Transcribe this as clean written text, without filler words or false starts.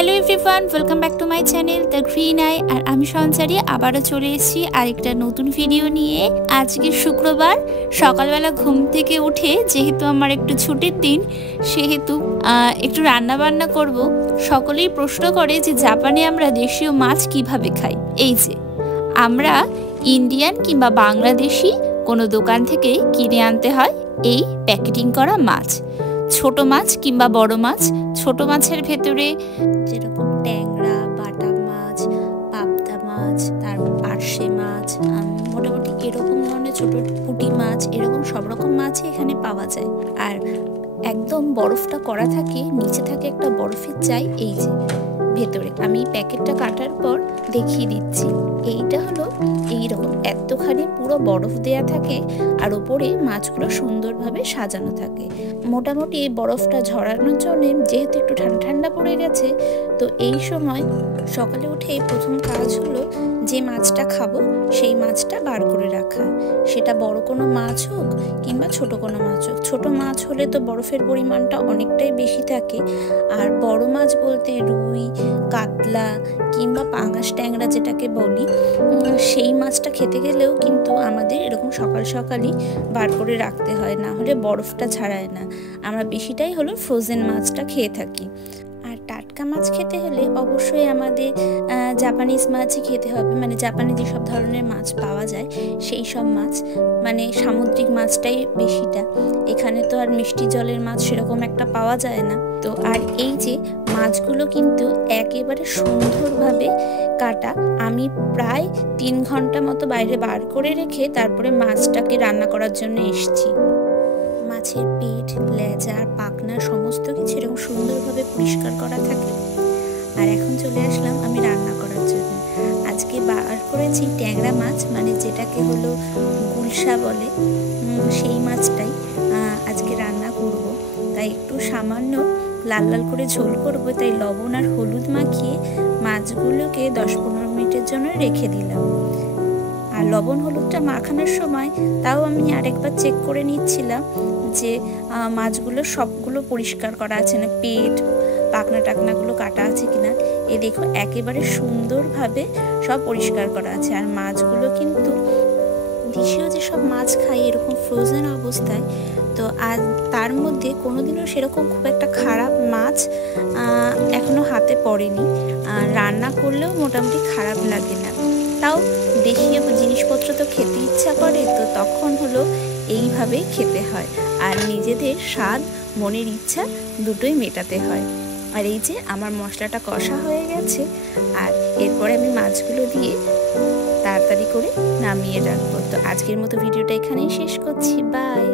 Hello everyone, welcome back to my channel the green eye. আর আমি সঞ্চারী আবারও চলে এসেছি আরেকটা নতুন ভিডিও নিয়ে। আজকে শুক্রবার সকালবেলা ঘুম থেকে উঠে যেহেতু আমার একটু ছুটির দিন, সেহেতু একটু রান্না বান্না করব। সকলেই প্রশ্ন করে যে জাপানে আমরা দেশীয় মাছ কিভাবে খাই। এই যে আমরা ইন্ডিয়ান কিংবা বাংলাদেশি কোনো দোকান থেকে কিনে আনতে হয় এই প্যাকেটিং করা মাছ, ছোট মাছ কিংবা বড় মাছ। ছোট মাছের ভেতরে যেরকম ট্যাংরা, বাটা মাছ, পাবদা মাছ, তারপর পার্শে মাছ, মোটামুটি এরকম ধরনের ছোট পুঁটি মাছ, এরকম সব রকম মাছই এখানে পাওয়া যায়। আর একদম বরফটা করা থাকে, নিচে থাকে একটা বরফের চাই। এই যে ভেতরে আমি প্যাকেটটা কাটার পর দেখিয়ে দিচ্ছি, এইটা হলো এইরকম এতখানি পুরো বরফ দেয়া থাকে আর ওপরে মাছগুলো সুন্দরভাবে সাজানো থাকে। মোটামুটি এই বরফটা ঝরানোর জন্য যেহেতু একটু ঠান্ডা ঠান্ডা পড়ে গেছে, তো এই সময় সকালে উঠে প্রথম কাজ হলো যে মাছটা খাবো সেই মাছটা বার করে রাখা। সেটা বড় কোনো মাছ হোক কিংবা ছোট কোনো মাছ হোক। ছোট মাছ হলে তো বরফের পরিমাণটা অনেকটাই বেশি থাকে, আর বড় মাছ বলতে রুই, কাতলা কিংবা পাঙাশ ট্যাংরা যেটাকে বলি, সেই মাছটা খেতে গেলেও কিন্তু আমাদের এরকম সকাল সকালই বার করে রাখতে হয়, না হলে বরফটা ছাড়ায় না। আমরা বেশিটাই হলো ফ্রোজেন মাছটা খেয়ে থাকি। আর টাটকা মাছ খেতে হলে অবশ্যই আমাদের জাপানিজ মাছই খেতে হবে, মানে জাপানে যেসব ধরনের মাছ পাওয়া যায় সেই সব মাছ, মানে সামুদ্রিক মাছটাই বেশিটা। এখানে তো আর মিষ্টি জলের মাছ সেরকম একটা পাওয়া যায় না। তো আর এই যে মাছগুলো কিন্তু একেবারে সুন্দরভাবে কাটা। আমি প্রায় 3 ঘন্টা মতো বাইরে বার করে রেখে তারপরে মাছটাকে রান্না করার জন্য এসেছি। মাছের পেট, লেজা আর পাখনা সমস্ত কিছু এরকম সুন্দরভাবে পরিষ্কার করা থাকে। আর এখন চলে আসলাম আমি রান্না করার জন্য। আজকে বার করেছি ট্যাংরা মাছ, মানে যেটাকে হলো গুলশা বলে, সেই মাছটাই আজকে রান্না করব। তাই একটু সামান্য লাল লাল করে ঝোল করব, তাই লবণ আর হলুদ মাখিয়ে মাছগুলোকে 10-15 মিনিটের জন্য রেখে দিলাম। আর লবণ হলুদটা মাখানোর সময় তাও আমি আরেকবার চেক করে নিচ্ছিলাম যে মাছগুলো সবগুলো পরিষ্কার করা আছে না, পেট পাখনা টাকনাগুলো কাটা আছে কিনা। এ দেখো একেবারে সুন্দরভাবে সব পরিষ্কার করা আছে। আর মাছগুলো কিন্তু দেশীয় যেসব মাছ খাই এরকম ফ্রোজেন অবস্থায়, তো আর তার মধ্যে কোনোদিনও সেরকম খুব একটা খারাপ মাছ এখনো হাতে পড়েনি। রান্না করলেও মোটামুটি খারাপ লাগে না। তাও দেশীয় জিনিসপত্র তো খেতে ইচ্ছা করে, তো তখন হলো এইভাবেই খেতে হয়। আর নিজেদের স্বাদ, মনের ইচ্ছা দুটোই মেটাতে হয়। আর এই যে আমার মশলাটা কষা হয়ে গেছে, আর এরপরে আমি মাছগুলো দিয়ে তাড়াতাড়ি করে নামিয়ে রাখবো। তো আজকের মতো ভিডিওটা এখানেই শেষ করছি। বাই।